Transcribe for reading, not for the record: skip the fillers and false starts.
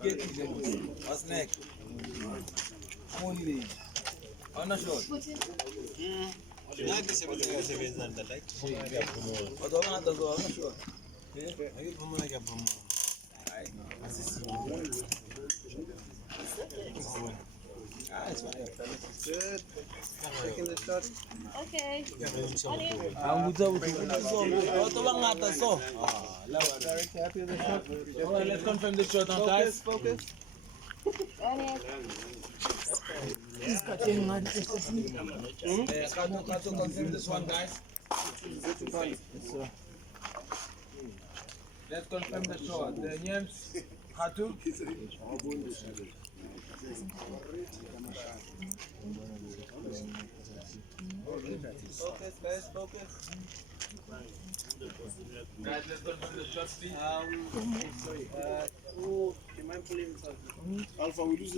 What's next? Only. On the shot. What do I do on the shot? Good. Taking the shot. Okay. Ang gusto so. Derek, happy with the shot? Alright, let's confirm the shot now, guys. Focus. On it. Kato confirm this one, guys. Let's confirm the shot. The names, Hatu. Focus, guys, focus. Guys, let's confirm the shot, please. Sorry. Oh, can I pull him? Alpha, we lose